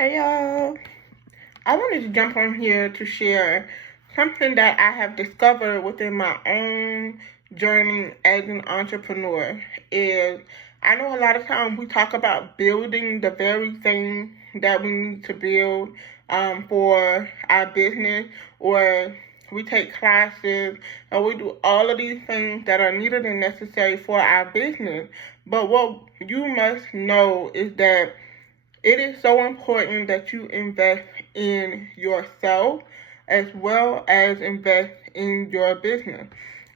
Hey y'all, I wanted to jump on here to share something that I have discovered within my own journey as an entrepreneur. Is I know a lot of times we talk about building the very thing that we need to build for our business, or we take classes and we do all of these things that are needed and necessary for our business. But what you must know is that it is so important that you invest in yourself as well as invest in your business.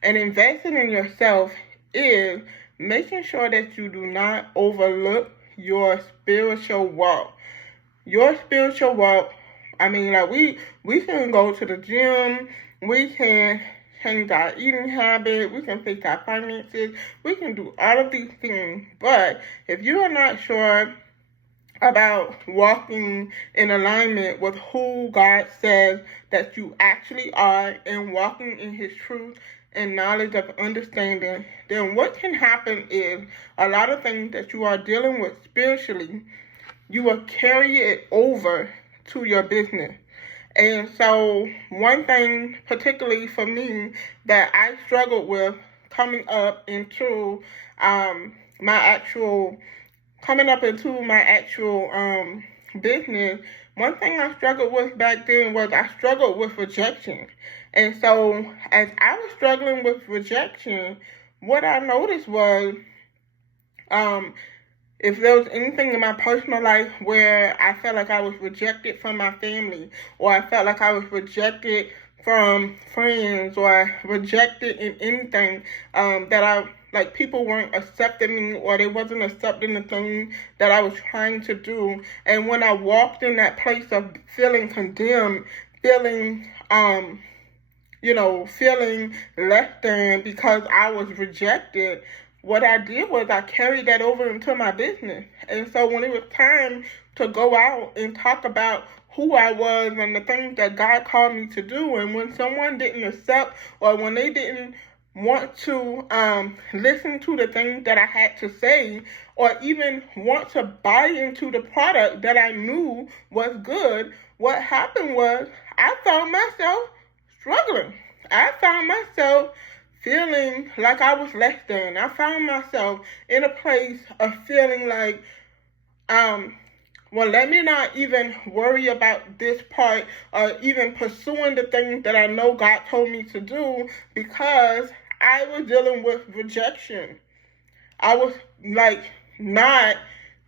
And investing in yourself is making sure that you do not overlook your spiritual walk. Your spiritual walk, we can go to the gym, we can change our eating habit, we can fix our finances, we can do all of these things. But if you are not sure about walking in alignment with who God says that you actually are and walking in His truth and knowledge of understanding, then what can happen is a lot of things that you are dealing with spiritually, you will carry it over to your business. And so, one thing, particularly for me, that I struggled with coming up into my actual business, one thing I struggled with back then was I struggled with rejection. And so, as I was struggling with rejection, what I noticed was if there was anything in my personal life where I felt like I was rejected from my family, or I felt like I was rejected from friends, or rejected in anything that I like, people weren't accepting me, or they wasn't accepting the thing that I was trying to do. And when I walked in that place of feeling condemned, feeling feeling less than because I was rejected, what I did was I carried that over into my business. And so when it was time to go out and talk about who I was and the things that God called me to do, and when someone didn't accept, or when they didn't want to listen to the things that I had to say, or even want to buy into the product that I knew was good, what happened was I found myself struggling. I found myself feeling like I was less than. I found myself in a place of feeling like, well, let me not even worry about this part, or even pursuing the things that I know God told me to do, because I was dealing with rejection. I was not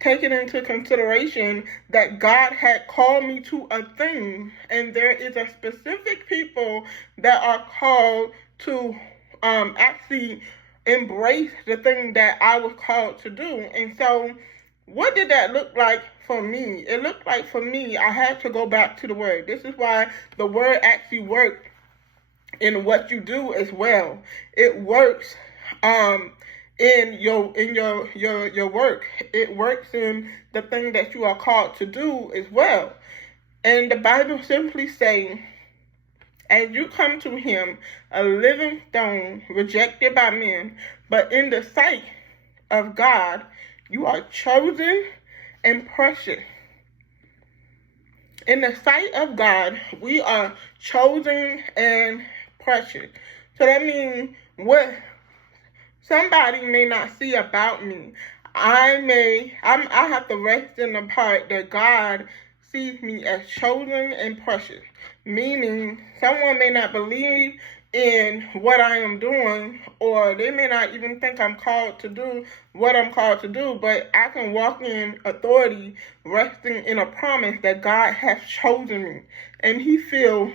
taking into consideration that God had called me to a thing, and there is a specific people that are called to actually embrace the thing that I was called to do. And so, what did that look like for me? It looked like, for me, I had to go back to the Word. This is why the Word actually worked in what you do as well. It works in your work. It works in the thing that you are called to do as well. And the Bible simply saying, as you come to Him, a living stone, rejected by men, but in the sight of God, you are chosen and precious. In the sight of God, we are chosen and precious. So that means what somebody may not see about me, I have to rest in the part that God sees me as chosen and precious. Meaning, someone may not believe in what I am doing, or they may not even think I'm called to do what I'm called to do, but I can walk in authority, resting in a promise that God has chosen me. And He feel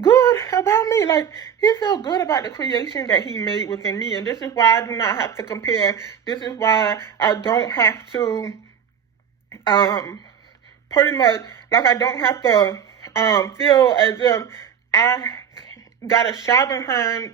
good about me. Like, He feel good about the creation that He made within me. And this is why I do not have to compare. This is why I don't have to pretty much, like, I don't have to feel as if I got a shot behind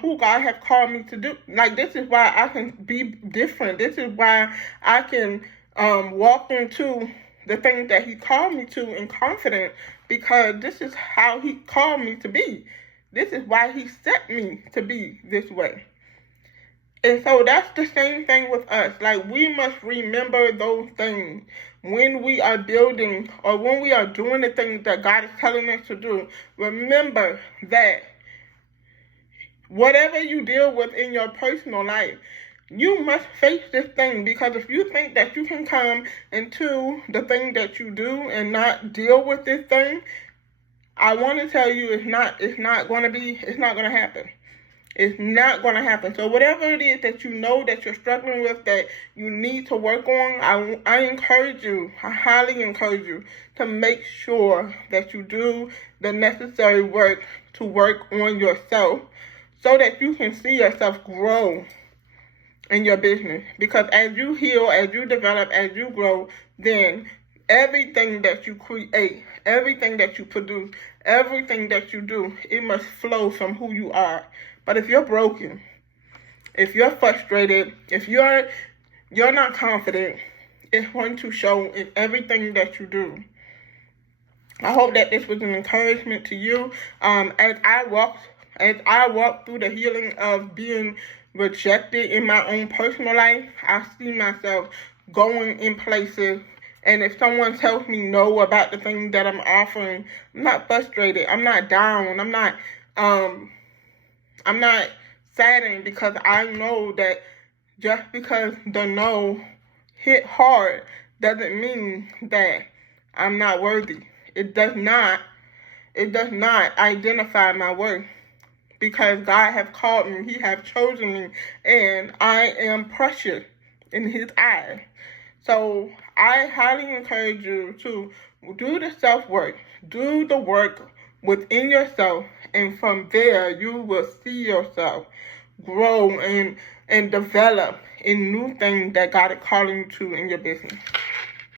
who God has called me to do. Like, this is why I can be different. This is why I can walk into the things that He called me to in confidence, because this is how He called me to be. This is why He set me to be this way. And so that's the same thing with us. Like, we must remember those things when we are building or when we are doing the things that God is telling us to do. Remember that whatever you deal with in your personal life, you must face this thing, because if you think that you can come into the thing that you do and not deal with this thing, I want to tell you it's not going to happen. It's not going to happen. So whatever it is that you know that you're struggling with, that you need to work on, I encourage you, I highly encourage you to make sure that you do the necessary work to work on yourself so that you can see yourself grow in your business. Because as you heal, as you develop, as you grow, then everything that you create, everything that you produce, everything that you do, it must flow from who you are. But if you're broken, if you're frustrated, if you're not confident, it's going to show in everything that you do. I hope that this was an encouragement to you. As I walk through the healing of being rejected in my own personal life, I see myself going in places. And if someone tells me no about the thing that I'm offering, I'm not frustrated. I'm not down. I'm not saddened, because I know that just because the no hit hard doesn't mean that I'm not worthy. It does not identify my worth, because God has called me, He has chosen me, and I am precious in His eyes. So I highly encourage you to do the self-work, do the work within yourself, and from there you will see yourself grow and develop in new things that God is calling you to in your business.